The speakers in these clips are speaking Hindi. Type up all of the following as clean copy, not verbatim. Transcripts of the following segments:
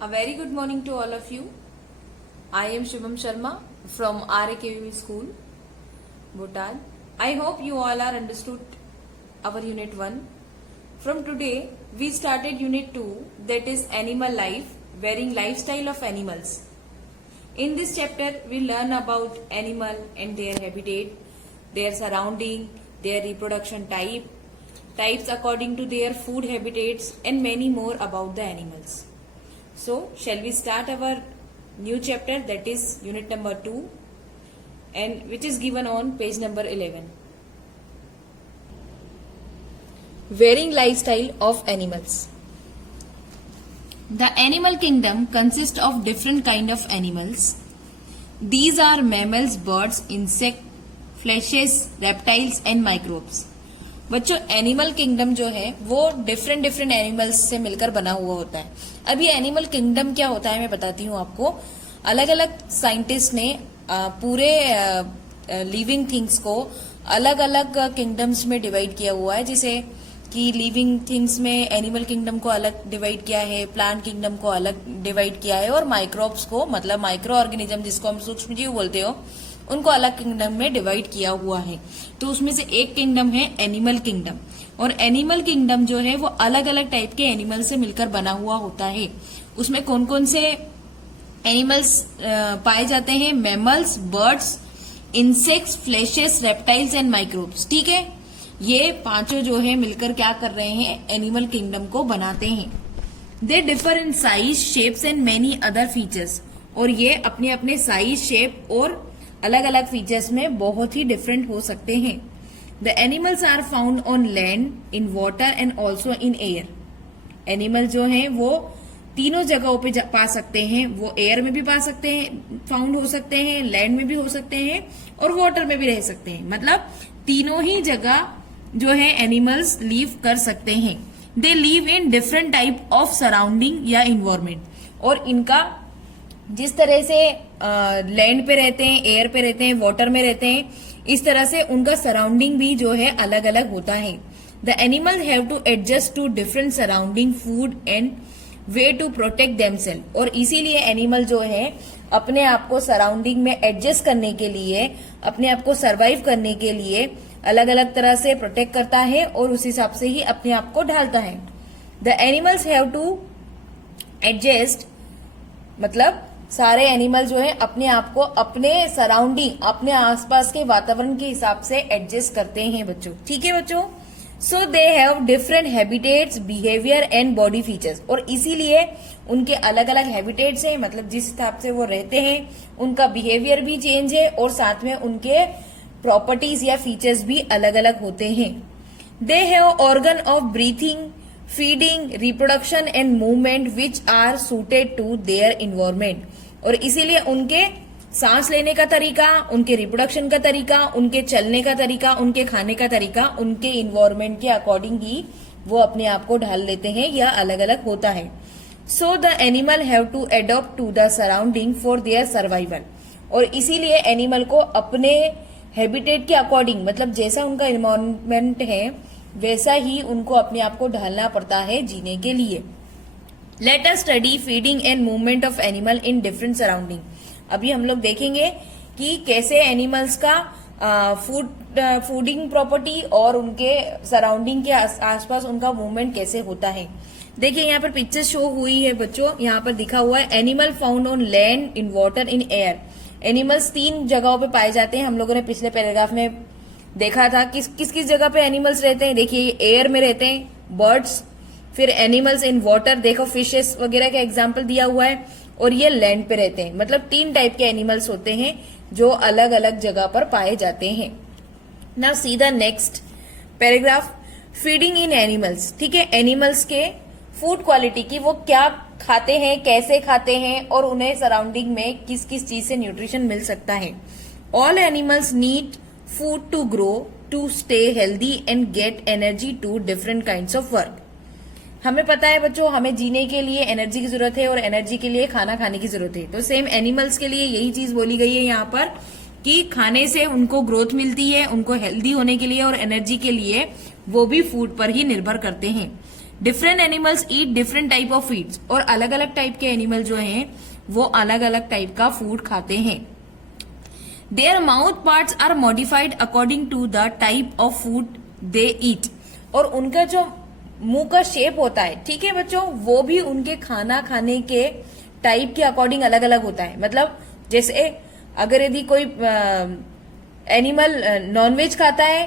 A very good morning to all of you. I am Shubham Sharma from RAKVB School, Bhutan. I hope you all are understood our Unit 1. From today, we started Unit 2, that is Animal Life, varying lifestyle of animals. In this chapter, we learn about animal and their habitat, their surrounding, their reproduction types according to their food habitats, and many more about the animals. So, shall we start our new chapter, that is unit number 2, and which is given on page number 11. Varying lifestyle of animals. The animal kingdom consists of different kind of animals. These are mammals, birds, insects, fleshes, reptiles and microbes. बच्चों एनिमल किंगडम जो है वो डिफरेंट एनिमल्स से मिलकर बना हुआ होता है. अब ये एनिमल किंगडम क्या होता है मैं बताती हूँ आपको. अलग अलग साइंटिस्ट ने पूरे लिविंग थिंग्स को अलग अलग किंगडम्स में डिवाइड किया हुआ है. जैसे कि लिविंग थिंग्स में एनिमल किंगडम को अलग डिवाइड किया है, प्लांट किंगडम को अलग डिवाइड किया है और माइक्रोब्स को मतलब माइक्रो ऑर्गेनिज्म जिसको हम सूक्ष्म जीव बोलते हो उनको अलग किंगडम में डिवाइड किया हुआ है. तो उसमें से एक किंगडम है एनिमल किंगडम. और एनिमल किंगडम जो है वो अलग अलग टाइप के एनिमल से मिलकर बना हुआ होता है. उसमें कौन कौन से एनिमल्स पाए जाते हैं? Mammals, birds, insects, flashes, reptiles and microbes. ठीक है, ये पांचों जो है मिलकर क्या कर रहे हैं? एनिमल किंगडम को बनाते हैं. They differ in size, shapes and many other features. और ये अपने अपने साइज, शेप और अलग अलग फीचर्स में बहुत ही डिफरेंट हो सकते हैं. The animals are found on land, in water and also in air. Animal जो है वो तीनों जगहों पे पा सकते हैं. वो एयर में भी पा सकते हैं, फाउंड हो सकते हैं, लैंड में भी हो सकते हैं और वाटर में भी रह सकते हैं. मतलब तीनों ही जगह जो है एनिमल्स लीव कर सकते हैं. They live in different type of surrounding या इन्वायरमेंट. और इनका जिस तरह से लैंड पे रहते हैं, एयर पे रहते हैं, वाटर में रहते हैं, इस तरह से उनका सराउंडिंग भी जो है अलग अलग होता है. The animals have to adjust to different surrounding, food and way to protect themselves. और इसीलिए एनिमल जो है अपने आप को सराउंडिंग में एडजस्ट करने के लिए, अपने आप को सर्वाइव करने के लिए अलग अलग तरह से प्रोटेक्ट करता है और उस हिसाब से ही अपने आप को ढालता है. The animals have to adjust मतलब सारे एनिमल जो है अपने आप को अपने सराउंडिंग, अपने आसपास के वातावरण के हिसाब से एडजस्ट करते हैं बच्चों. ठीक है बच्चों. So they have different habitats, behaviour and body features. और इसीलिए उनके अलग अलग हैबिटेट्स हैं, मतलब जिस हिसाब से वो रहते हैं उनका बिहेवियर भी चेंज है और साथ में उनके प्रॉपर्टीज या फीचर्स भी अलग अलग होते हैं. They have organ of breathing, feeding, reproduction and movement which are suited to their environment. और इसीलिए उनके सांस लेने का तरीका, उनके रिप्रोडक्शन का तरीका, उनके चलने का तरीका, उनके खाने का तरीका उनके इन्वायरमेंट के अकॉर्डिंग ही वो अपने आप को ढाल लेते हैं या अलग अलग होता है. So the animal have to adopt to the surrounding for their survival. और इसीलिए एनिमल को अपने हैबिटेट के अकॉर्डिंग मतलब जैसा उनका इन्वायरमेंट है वैसा ही उनको अपने आप को ढालना पड़ता है जीने के लिए. Let us study feeding and movement of animal in different surrounding. अभी हम लोग देखेंगे कि कैसे एनिमल्स का फूडिंग प्रॉपर्टी और उनके सराउंडिंग के आसपास उनका मूवमेंट कैसे होता है. देखिए यहाँ पर पिक्चर शो हुई है बच्चों. यहाँ पर दिखा हुआ है animal found on land, in water, in air. Animals 3 जगहों पे पाए जाते हैं. हम लोगों ने पिछले पैराग्राफ में देखा था किस किस जगह पे एनिमल्स रहते हैं. देखिए ये एयर में रहते हैं बर्ड्स, फिर एनिमल्स इन वाटर, देखो फिशेस वगैरह का एग्जांपल दिया हुआ है, और ये लैंड पे रहते हैं. मतलब 3 टाइप के एनिमल्स होते हैं जो अलग अलग जगह पर पाए जाते हैं. Now see the next paragraph. Feeding in animals. ठीक है, एनिमल्स के फूड क्वालिटी की, वो क्या खाते हैं, कैसे खाते हैं और उन्हें सराउंडिंग में किस किस चीज से न्यूट्रिशन मिल सकता है. All animals need food to grow, to stay healthy and get energy to different kinds of work. हमें पता है बच्चों हमें जीने के लिए एनर्जी की जरूरत है और एनर्जी के लिए खाना खाने की जरूरत है. तो सेम एनिमल्स के लिए यही चीज बोली गई है यहाँ पर कि खाने से उनको ग्रोथ मिलती है, उनको हेल्दी होने के लिए और एनर्जी के लिए वो भी फूड पर ही निर्भर करते हैं. Different animals eat different type of feeds, और अलग अलग टाइप के एनिमल जो हैं वो अलग अलग टाइप का फूड खाते हैं. Their mouth parts are modified according to the type of food they eat, और उनका जो मुंह का शेप होता है, ठीक है बच्चों, वो भी उनके खाना खाने के टाइप के अकॉर्डिंग अलग अलग होता है. मतलब जैसे अगर यदि कोई एनिमल नॉनवेज खाता है,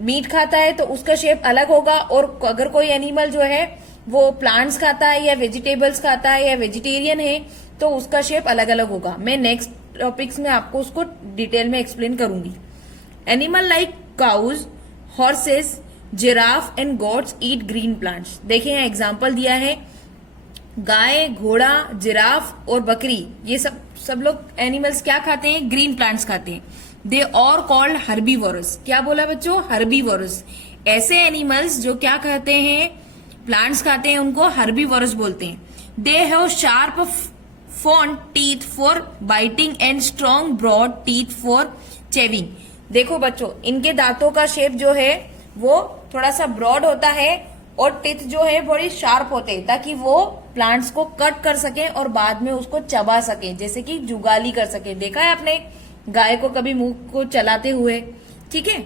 मीट खाता है, तो उसका शेप अलग होगा, और अगर कोई एनिमल जो है वो प्लांट्स खाता है या वेजिटेबल्स खाता है या वेजिटेरियन है तो उसका शेप अलग अलग होगा. मैं नेक्स्ट टॉपिक्स में आपको उसको डिटेल में एक्सप्लेन करूंगी. Animal like cows, horses, giraffe and goats eat green plants. देखिए यहाँ एग्जाम्पल दिया है, गाय, घोड़ा, जिराफ और बकरी, ये सब लोग एनिमल्स क्या खाते हैं? ग्रीन प्लांट्स खाते हैं. They are called herbivorous. क्या बोला बच्चों? हर्बीवोरस. ऐसे एनिमल्स जो क्या खाते हैं? प्लांट्स खाते हैं, उनको हर्बीवोरस बोलते हैं. They have sharp front teeth for biting and strong broad teeth for chewing. देखो बच्चों, इनके दांतों का शेप जो है वो थोड़ा सा ब्रॉड होता है और टीथ जो है बड़ी शार्प होते हैं, ताकि वो प्लांट्स को कट कर सके और बाद में उसको चबा सके, जैसे कि जुगाली कर सके. देखा है आपने गाय को कभी मुंह को चलाते हुए? ठीक है.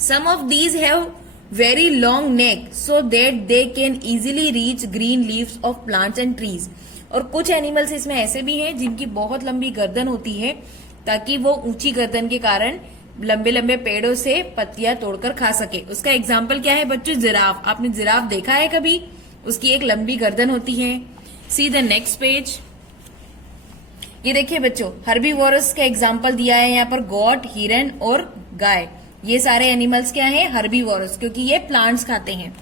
Some of these have very long neck so that they can easily reach green leaves of plants and trees. और कुछ एनिमल्स इसमें ऐसे भी हैं जिनकी बहुत लंबी गर्दन होती है, ताकि वो ऊंची गर्दन के कारण लंबे लंबे पेड़ों से पत्तियां तोड़कर खा सके. उसका एग्जाम्पल क्या है बच्चों? जिराफ. आपने जिराफ देखा है कभी? उसकी एक लंबी गर्दन होती है. See the next page. ये देखिए बच्चों, हर्बीवोरस का एग्जाम्पल दिया है यहाँ पर, गॉट, हिरन और गाय. ये सारे एनिमल्स क्या हैं? हर्बीवोरस, क्योंकि ये प्लांट्स खाते हैं.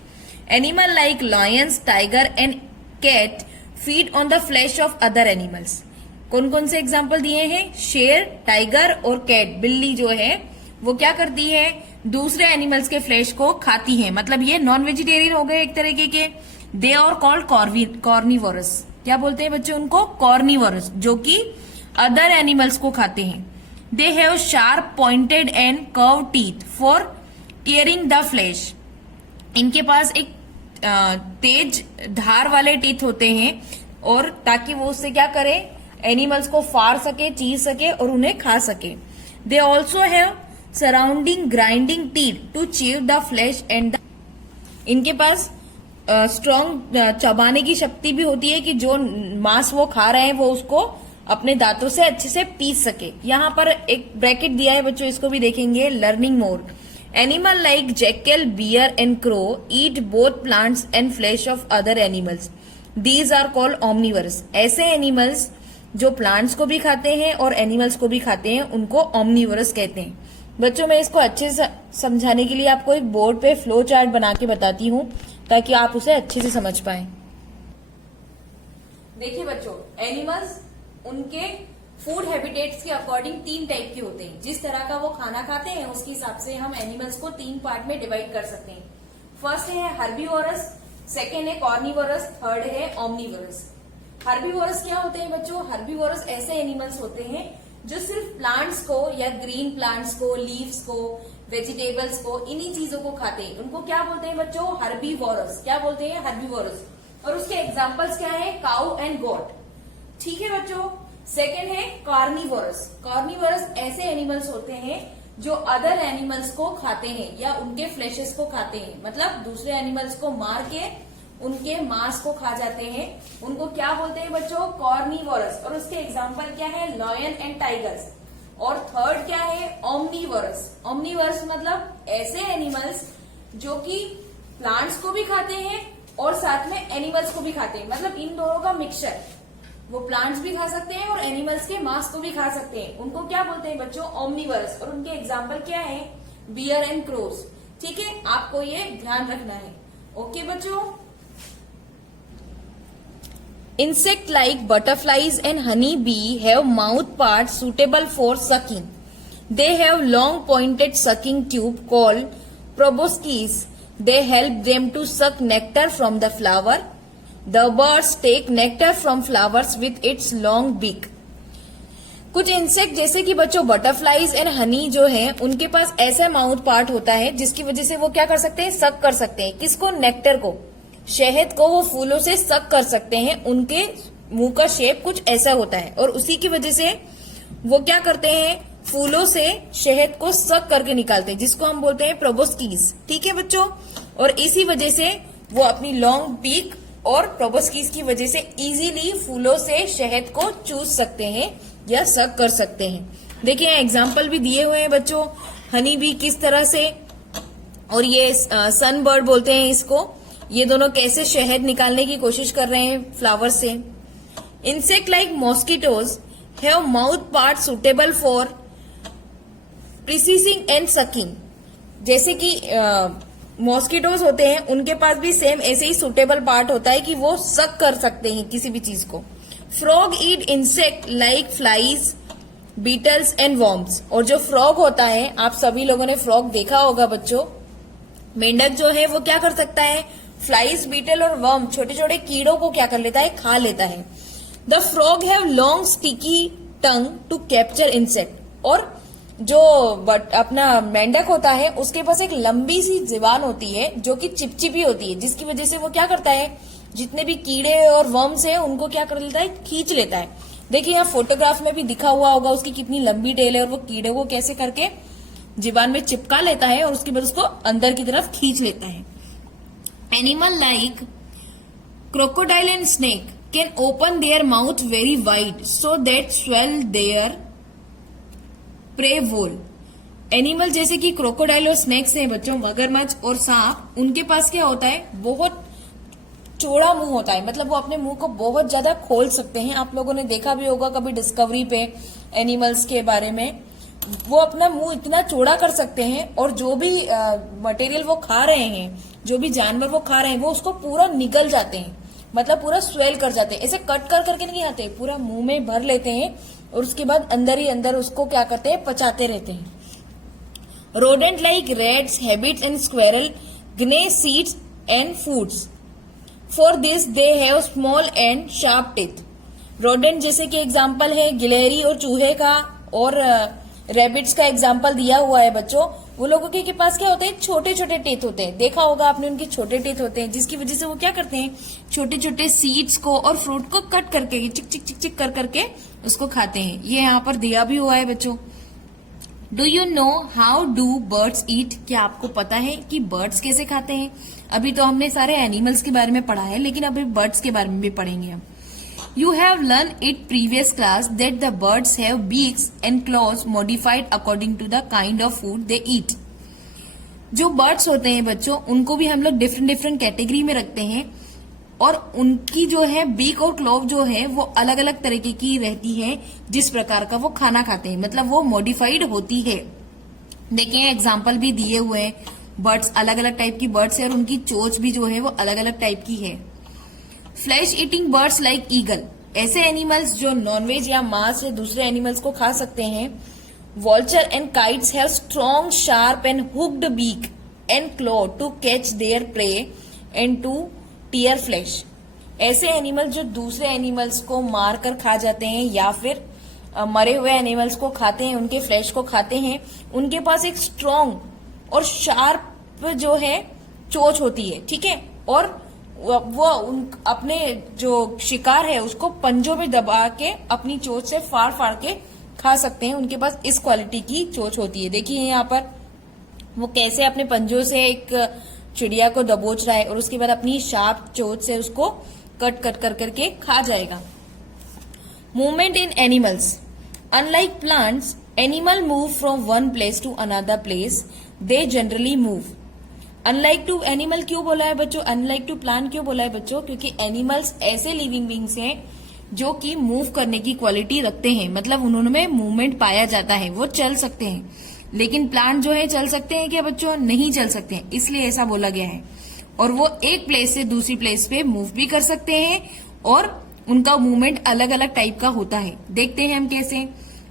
Animal like lions, tiger and cat feed on the flesh of other animals. कौन कौन से एग्जाम्पल दिए हैं? शेर, टाइगर और कैट, बिल्ली जो है वो क्या करती है? दूसरे एनिमल्स के फ्लैश को खाती है. मतलब ये नॉन वेजिटेरियन हो गए एक तरीके के. They are called carnivorous. क्या बोलते हैं बच्चों उनको? कॉर्निवोरस, जो कि अदर एनिमल्स को खाते हैं. They have sharp pointed and curve teeth for tearing the flash. इनके पास एक तेज धार वाले टीथ होते हैं, और ताकि वो उससे क्या करे? एनिमल्स को फाड़ सके, चीर सके और उन्हें खा सके. They also have surrounding grinding teeth to chew the flesh and the. इनके पास स्ट्रॉन्ग चबाने की शक्ति भी होती है कि जो मांस वो खा रहे हैं वो उसको अपने दांतों से अच्छे से पीस सके. यहाँ पर एक ब्रैकेट दिया है बच्चों, इसको भी देखेंगे. Learning more. Animal like jackal, bear and crow eat both plants and flesh of other animals. These are called omnivorous. ऐसे एनिमल्स जो प्लांट्स को भी खाते हैं और एनिमल्स को भी खाते हैं, उनको ओमनिवरस कहते हैं. बच्चों, मैं इसको अच्छे से समझाने के लिए आपको एक बोर्ड पे फ्लो चार्ट बना के बताती हूँ, ताकि आप उसे अच्छे से समझ पाए. देखिए बच्चों, एनिमल्स उनके फूड हैबिटेट्स के अकॉर्डिंग 3 टाइप के होते हैं. जिस तरह का वो खाना खाते हैं उसके हिसाब से हम एनिमल्स को 3 पार्ट में डिवाइड कर सकते हैं. फर्स्ट है हर्बीवोरस, सेकेंड है कॉर्निवोरस, थर्ड है ओमनिवोरस. हर्बीवोरस क्या होते हैं बच्चों? हर्बीवोरस ऐसे एनिमल्स होते हैं जो सिर्फ प्लांट्स को या ग्रीन प्लांट्स को, लीव्स को, वेजिटेबल्स को, इन्हीं चीजों को खाते हैं. उनको क्या बोलते हैं बच्चों? हर्बीवोरस. क्या बोलते हैं? हर्बीवोरस. और उसके एग्जाम्पल्स क्या है? काउ एंड गोट. ठीक है बच्चों. सेकेंड है कार्निवोरस. कार्निवोरस ऐसे एनिमल्स होते हैं जो अदर एनिमल्स को खाते हैं या उनके फ्लैशेस को खाते हैं. मतलब दूसरे एनिमल्स को मार के उनके मांस को खा जाते हैं. उनको क्या बोलते हैं बच्चों? कॉर्निवोरस. और उसके एग्जाम्पल क्या है? Lion and tigers. और थर्ड क्या है? ओमनिवोरस. ओमनिवोरस मतलब ऐसे एनिमल्स जो कि प्लांट्स को भी खाते हैं और साथ में एनिमल्स को भी खाते हैं. मतलब इन दोनों का मिक्सचर. वो प्लांट्स भी खा सकते हैं और एनिमल्स के मांस को भी खा सकते हैं. उनको क्या बोलते हैं बच्चों? ओमनिवोरस. और उनके एग्जाम्पल क्या है? Bear and crows. ठीक है, आपको ये ध्यान रखना है. ओके बच्चों. Insect like butterflies and honey bee have mouth parts suitable for sucking. They have long pointed sucking tube called proboscis. They help them to suck nectar from the flower. The birds take nectar from flowers with its long beak. कुछ इंसेक्ट जैसे कि बच्चों बटरफ्लाईज एंड हनी जो है उनके पास ऐसा माउथ पार्ट होता है जिसकी वजह से वो क्या कर सकते हैं, सक कर सकते हैं। किसको? नेक्टर को, शहद को वो फूलों से सक कर सकते हैं। उनके मुंह का शेप कुछ ऐसा होता है और उसी की वजह से वो क्या करते हैं, फूलों से शहद को सक करके निकालते हैं, जिसको हम बोलते हैं प्रोबोस्कीज। ठीक है बच्चों, और इसी वजह से वो अपनी लॉन्ग बीक और प्रोबोस्कीज की वजह से इजीली फूलों से शहद को चूस सकते हैं या सक कर सकते हैं। देखिए एग्जाम्पल भी दिए हुए हैं बच्चों, हनी बी किस तरह से, और ये सन बर्ड बोलते हैं इसको, ये दोनों कैसे शहद निकालने की कोशिश कर रहे हैं फ्लावर से। Insect like mosquitoes have mouth part suitable for piercing and sucking. जैसे कि मॉस्किटोज होते हैं, उनके पास भी सेम ऐसे ही सुटेबल पार्ट होता है कि वो सक कर सकते हैं किसी भी चीज को। Frog eat insect like flies, beetles and worms. और जो फ्रॉग होता है, आप सभी लोगों ने फ्रॉग देखा होगा बच्चों, मेंढक जो है वो क्या कर सकता है, फ्लाइज, बीटल और वर्म, छोटे छोटे कीड़ों को क्या कर लेता है, खा लेता है। The frog have long sticky tongue to capture insect. और जो अपना मेंढक होता है उसके पास एक लंबी सी जुबान होती है जो कि चिपचिपी होती है, जिसकी वजह से वो क्या करता है, जितने भी कीड़े और वर्म्स है उनको क्या कर लेता है, खींच लेता है। देखिए यहाँ फोटोग्राफ में भी दिखा हुआ होगा उसकी कितनी लंबी टेल है और वो कीड़े को कैसे करके जुबान में चिपका लेता है और उसके बाद उसको अंदर की तरफ खींच लेता है। Animal like crocodile and snake can open their mouth very wide so that swallow their prey whole. Animal जैसे कि क्रोकोडाइल और स्नेक्स हैं बच्चों, मगरमच्छ और सांप, उनके पास क्या होता है, बहुत चौड़ा मुंह होता है, मतलब वो अपने मुंह को बहुत ज्यादा खोल सकते हैं। आप लोगों ने देखा भी होगा कभी डिस्कवरी पे एनिमल्स के बारे में, वो अपना मुंह इतना चौड़ा कर सकते हैं और जो भी मटेरियल वो खा रहे हैं, जो भी जानवर वो खा रहे हैं, वो उसको पूरा निगल जाते हैं, मतलब पूरा स्वेल कर जाते हैं। ऐसे कट कर करके नहीं आते, पूरा मुंह में भर लेते हैं और उसके बाद अंदर ही अंदर उसको क्या करते हैं, पचाते रहते हैं। Rodent like rats, rabbits and squirrel gnaw seeds and foods. For this they have small and sharp teeth. Rodent जैसे कि एग्जाम्पल है गिलहरी और चूहे का, और रैबिट्स का एग्जाम्पल दिया हुआ है बच्चों। वो लोगों के पास क्या होते हैं, छोटे छोटे टीथ होते हैं, देखा होगा आपने, उनके छोटे टीथ होते हैं, जिसकी वजह से वो क्या करते हैं, छोटे छोटे सीड्स को और फ्रूट को कट करके चिक चिक चिक चिक कर करके उसको खाते हैं। ये यहाँ पर दिया भी हुआ है बच्चों। Do you know how do birds eat? क्या आपको पता है कि बर्ड्स कैसे खाते हैं? अभी तो हमने सारे एनिमल्स के बारे में पढ़ा है, लेकिन अभी बर्ड्स के बारे में भी पढ़ेंगे हम। You have learned it previous class that the birds have beaks and claws modified according to the kind of food they eat. जो बर्ड्स होते हैं बच्चों, उनको भी हम लोग डिफरेंट डिफरेंट कैटेगरी में रखते हैं और उनकी जो है बीक और क्लॉव जो है वो अलग अलग तरीके की रहती है, जिस प्रकार का वो खाना खाते हैं, मतलब वो मॉडिफाइड होती है। देखिए एग्जाम्पल भी दिए हुए हैं, बर्ड्स अलग अलग टाइप की बर्ड्स है और उनकी चोंच भी जो है वो अलग अलग टाइप की है। Flesh eating birds like eagle, ऐसे एनिमल्स जो नॉनवेज या मांस से दूसरे एनिमल्स को खा सकते हैं। Vulture and kites have strong, sharp and hooked beak and claw to catch their prey and to tear flesh. ऐसे एनिमल जो दूसरे एनिमल्स को मार कर खा जाते हैं या फिर मरे हुए एनिमल्स को खाते हैं, उनके फ्लैश को खाते हैं, उनके पास एक स्ट्रॉन्ग और शार्प जो है चोंच होती है, ठीक है, और वो अपने जो शिकार है उसको पंजों में दबा के अपनी चोंच से फाड़ फाड़ के खा सकते हैं। उनके पास इस क्वालिटी की चोंच होती है। देखिए यहाँ पर वो कैसे अपने पंजों से एक चिड़िया को दबोच रहा है और उसके बाद अपनी शार्प चोंच से उसको कट कट कर करके खा जाएगा। Movement in animals, unlike plants, animal move from one place to another place, they generally move. Unlike to animal क्यों बोला है बच्चों, अनलाइक टू प्लांट क्यों बोला है बच्चों, क्योंकि एनिमल्स ऐसे लिविंग बींग्स हैं जो कि मूव करने की क्वालिटी रखते हैं, मतलब उन्होंने मूवमेंट पाया जाता है, वो चल सकते हैं। लेकिन प्लांट जो है चल सकते हैं क्या बच्चों, नहीं चल सकते हैं, इसलिए ऐसा बोला गया है। और वो एक प्लेस से दूसरी प्लेस पे मूव भी कर सकते हैं और उनका मूवमेंट अलग अलग टाइप का होता है। देखते हैं हम कैसे।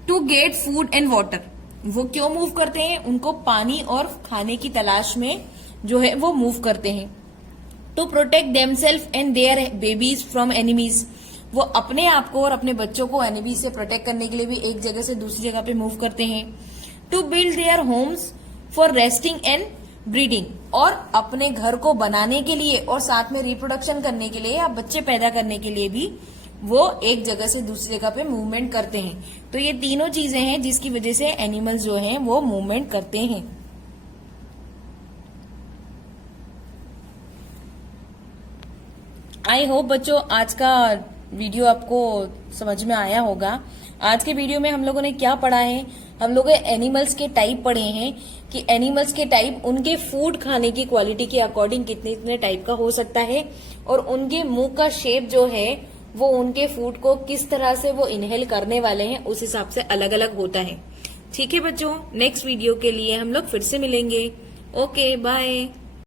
To get food and water, वो क्यों मूव करते हैं, उनको पानी और खाने की तलाश में जो है वो मूव करते हैं। To protect themselves and their babies from enemies, वो अपने आप को और अपने बच्चों को एनिमी से प्रोटेक्ट करने के लिए भी एक जगह से दूसरी जगह पे मूव करते हैं। To build their homes for resting and breeding, और अपने घर को बनाने के लिए और साथ में रिप्रोडक्शन करने के लिए या बच्चे पैदा करने के लिए भी वो एक जगह से दूसरी जगह पे मूवमेंट करते हैं। तो ये तीनों चीजें हैं जिसकी वजह से एनिमल्स जो हैं वो मूवमेंट करते हैं। आई होप बच्चों आज का वीडियो आपको समझ में आया होगा। आज के वीडियो में हम लोगों ने क्या पढ़ा है, हम लोग एनिमल्स के टाइप पढ़े हैं कि एनिमल्स के टाइप उनके फूड खाने की क्वालिटी के अकॉर्डिंग कितने कितने टाइप का हो सकता है, और उनके मुंह का शेप जो है वो उनके फूड को किस तरह से वो इनहेल करने वाले हैं उस हिसाब से अलग अलग होता है। ठीक है बच्चों, नेक्स्ट वीडियो के लिए हम लोग फिर से मिलेंगे। Okay bye.